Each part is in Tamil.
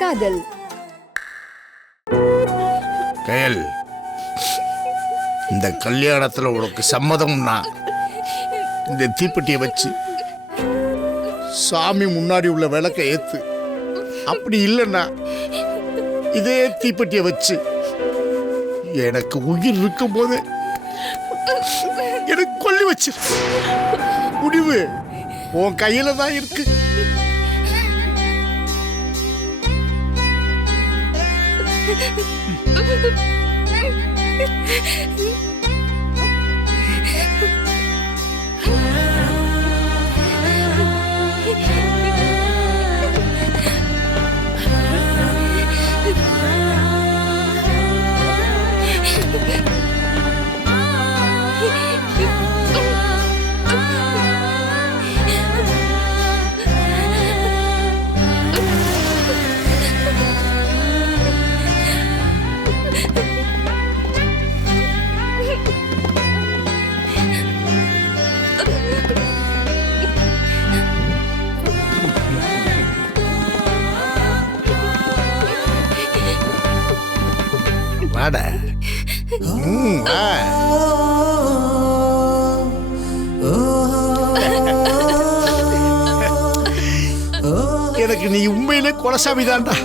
காதல். கயல், இந்த கல்யாணத்துல உனக்கு சம்மதம்னா இந்த தீப்பெட்டியை வச்சு சாமி முன்னாடி உள்ள விளக்க ஏத்து. அப்படி இல்லைன்னா இதே தீப்பெட்டியை வச்சு எனக்கு உயிர் இருக்கும் போது எனக்கு கொல்லி வச்சு. முடிவு உன் கையில தான் இருக்கு. வாடா. எனக்கு நீ உண்மையிலே கொலசாமி தான்டா.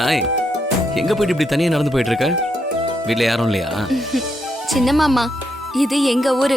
ஹாய், எங்க போயிட்டு இப்படி தனியா நடந்து போயிட்டு இருக்க? வீட்ல யாரும் இல்லையா? சின்ன மாமா, இது எங்க ஊரு.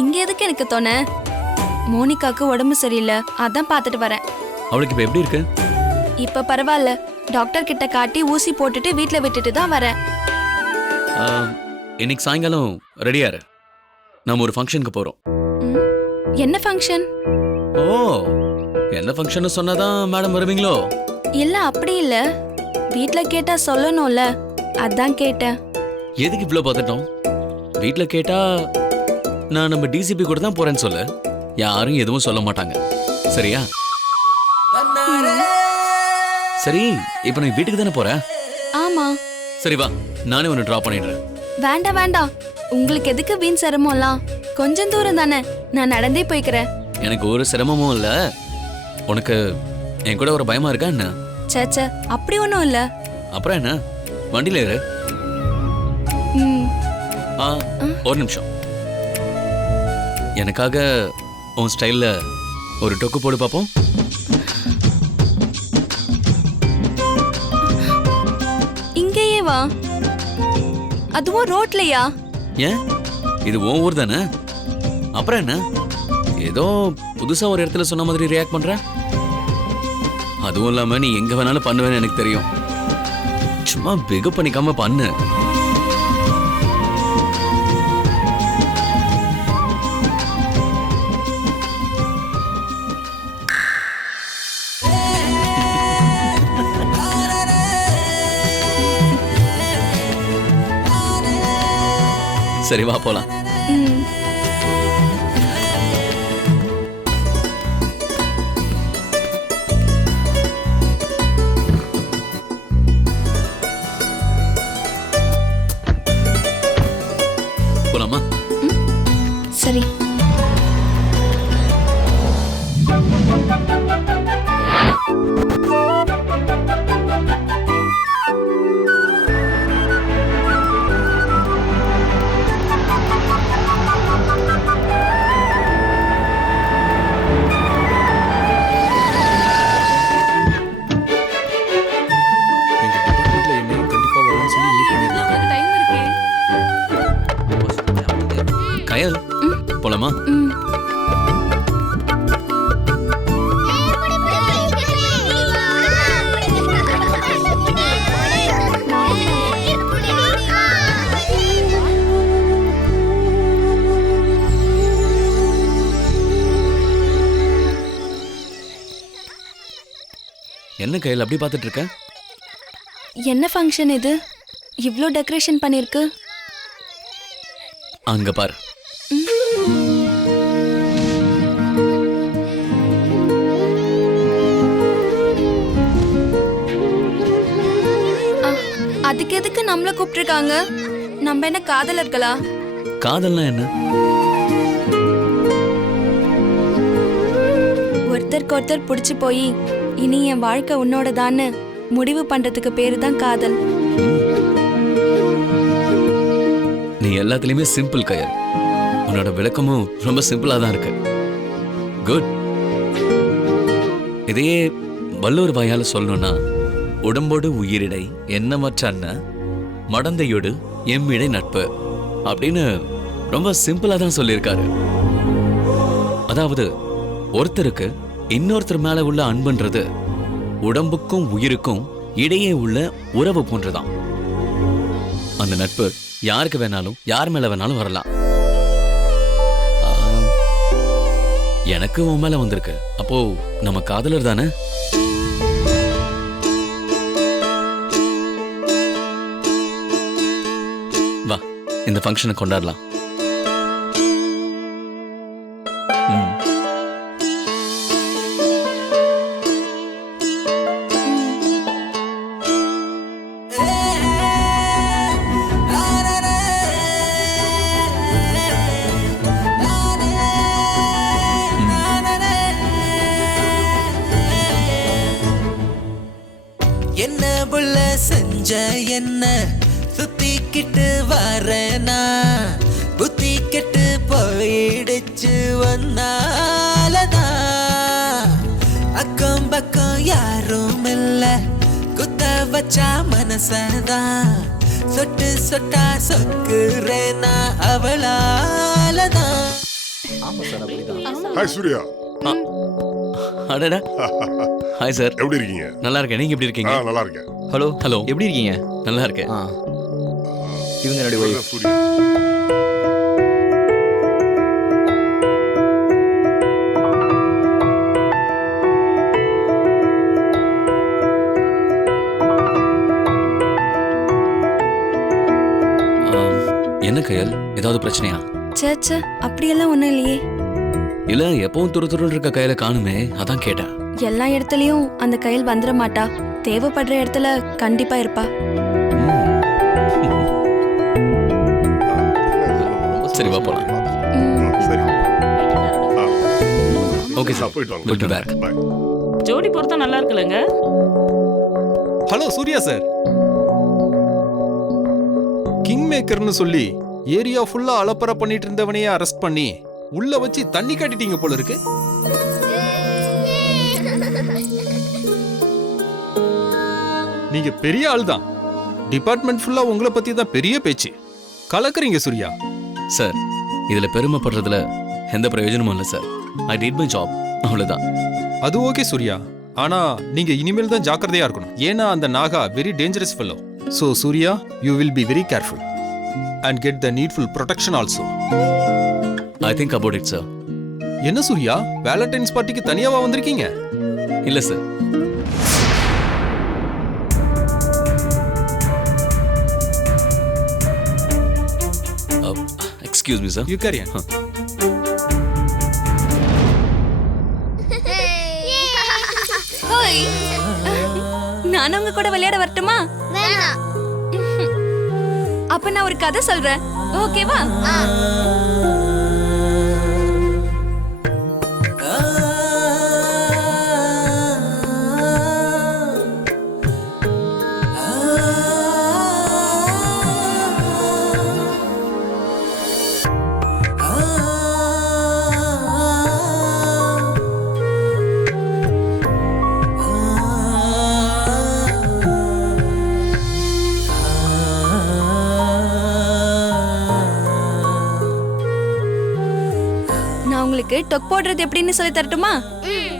இங்க எதுக்கு எனக்கு தோண? மோனிகாக்கு உடம்பு சரியில்லை, அதான் பார்த்துட்டு வரேன். அவளுக்கு இப்ப எப்படி இருக்கு? இப்ப பரவாயில்ல, டாக்டர் கிட்ட காட்டி ஊசி போட்டுட்டு வீட்ல விட்டுட்டு தான் வரேன். இன்னைக்கு சாயங்காலம் ரெடியா இரு. நம்ம ஒரு ஃபங்க்ஷனுக்கு போறோம். என்ன ஃபங்க்ஷன்? ஓ, என்ன ஃபங்க்ஷன் சொன்னாதான் மேடம் வருவீங்களோ? இல்ல, அப்படி இல்ல. வீட்ல கேட்டா சொல்லணும்ல, அதான் கேட்டேன். எதுக்கு இவ்ளோ பார்த்துட்டோம்? வீட்ல கேட்டா நான் நம்ம டிசிபி கூட தான் போறேன்னு சொல்லு. யாரும் எதுவும் சொல்ல மாட்டாங்க. சரியா? சரி, இப்போ நீ வீட்டுக்கு தானே போற? ஆமா. சரி வா, நானே உன்னை டிராப் பண்ணிடுறேன். வேண்டாம் வேண்டாம், உங்களுக்கு எதுக்கு வீண் சிரமம்லாம்? கொஞ்சம் தூரம் தானே, நான் நடந்தே போய்க்கிறேன். எனக்கு ஒரு சிரமமும் இல்ல. உனக்கு என் கூட ஒரு பயமா இருக்கா என்ன? சேச்சே, அப்படி ஒன்றும் இல்ல. அப்புறம் என்ன, வண்டியில இரு. ஒரு நிமிஷம், எனக்காக உன் ஸ்டைல்ல ஒரு டொக்கு போடு பாப்போம். இங்கேயே வா. அதுவும் ரோட்லயா? ஏன், இது உன் ஊர் தானே? அப்புறம் என்ன, ஏதோ புதுசா ஒரு இடத்துல சொன்ன மாதிரி ரியாக்ட் பண்ற? அதுவும் இல்லாம நீ எங்க வேணாலும் பண்ணுவேன்னு எனக்கு தெரியும். சும்மா பிகப் பண்ணிக்காம பண்ணு. சரி வா போலாம். போலாமா? சரி. போலாமா? ம். என்ன கையில் அப்படி பார்த்துட்டு இருக்க? என்ன ஃபங்க்ஷன் இது? இவ்ளோ டெக்கரேஷன் பண்ணிருக்கு. அங்க பாரு. அதுக்கு எதுக்கு நம்மள கூப்பிட்டுருக்காங்க? நம்ம என்ன காதலர்களா? காதல்னா என்ன? ஒருத்தருக்கு ஒருத்தர் பிடிச்சு போய் இனி என் வாழ்க்கை உன்னோடதான்னு முடிவு பண்றதுக்கு பேரு தான் காதல். நீ எல்லாத்துலயுமே சிம்பிள் கையல். உன்னோட விளக்கமும் ரொம்ப சிம்பிளா தான் இருக்கு. குட். இதையே வள்ளுவர் வாயால சொல்லணும்னா, உடம்போடு உயிரிடை எண்ணமற்ற அண்ண மடந்தையோடு எம்மிடை நட்பு அப்படின்னு ரொம்ப சிம்பிளா தான் சொல்லியிருக்காரு. அதாவது ஒருத்தருக்கு இன்னொருத்தர் மேல உள்ள அன்புன்றது உடம்புக்கும் உயிருக்கும் இடையே உள்ள உறவு போன்றுதான். அந்த நட்பு யாருக்கு வேணாலும் யார் மேல வேணாலும் வரலாம். எனக்கு உன் மேல வந்திருக்கு. அப்போ நம்ம காதலர் தானே? வா, இந்த ஃபங்க்ஷனை கொண்டாடலாம். என்ன புள்ள செஞ்ச என்ன சுத்திக்கிட்டு வரனா, புத்தி கெட்டு போயிடுச்சு வந்தாலதா. அக்கம் பக்கம் யாரும் இல்ல, குத்த வச்சா மனசதா, சொட்டு சொட்டா சொக்குறேனா அவளாலதா. ஹாய் சூர்யா, அடடா. Hi sir. எப்படி இருக்கீங்க? நல்லா இருக்கேன். நீங்க எப்படி இருக்கீங்க? நல்லா இருக்கேன். Hello hello. எப்படி இருக்கீங்க? நல்லா இருக்கேன். இவங்க என்னுடைய இவர்தான் ஒய்ஃப். சூர்யா. என்ன கையல், ஏதாவது பிரச்சனையா? சேச்சே, அப்படியெல்லாம் ஒண்ணும் இல்லையே. இல்ல, எப்பவும் துரு துருன்னு இருக்க கையில காணுமே, அதான் கேட்டேன். எல்லா இடத்துலயும் அந்த கையில் வந்துட மாட்டா. தேவைப்படுற இடத்துல கண்டிப்பா இருப்பா. சரி, வா போலாம். சரி. ஓகே சார், போயிட்டு வாங்க. Good to back. Bye. ஜோடி பொறுத்தா நல்லா இருக்குல்லங்க. Hello Surya sir. கிங் மேக்கர்னு சொல்லி ஏரியா ஃபுல்லா அலப்பற பண்ணிட்டு இருந்தவனையே அரெஸ்ட் பண்ணி உள்ள வச்சு தண்ணி காட்டிட்டீங்க போல இருக்கு. நீங்க பெரிய ஆள் தான். டிபார்ட்மெண்ட் ஃபுல்லா உங்களை பத்தி தான் பெரிய பேச்சு. கலக்குறீங்க சூர்யா. சார், இதுல பெருமைப்படுறதுல எந்த பிரயோஜனமும் இல்லை sir. I did my job, அவ்வளவுதான். அது ஓகே சூர்யா. ஆனா நீங்க இனிமேல் தான் ஜாக்கிரதையா இருக்கணும். ஏன்னா அந்த Naga very dangerous fellow. So Surya, you will be very careful and get the needful protection also. I think about it, sir. என்ன சூர்யா, வேலண்டைன்ஸ் பார்ட்டிக்கு தனியாவா வந்திருக்கீங்க? இல்ல sir. Excuse me, sir. You carry on. ஹோய், நான் உங்க கூட விளையாட வரட்டுமா? அப்ப நான் ஒரு கதை சொல்றேன், ஓகேவா? நான் உங்களுக்கு டொக் போடுறது எப்படின்னு சொல்லி தரட்டுமா? ம்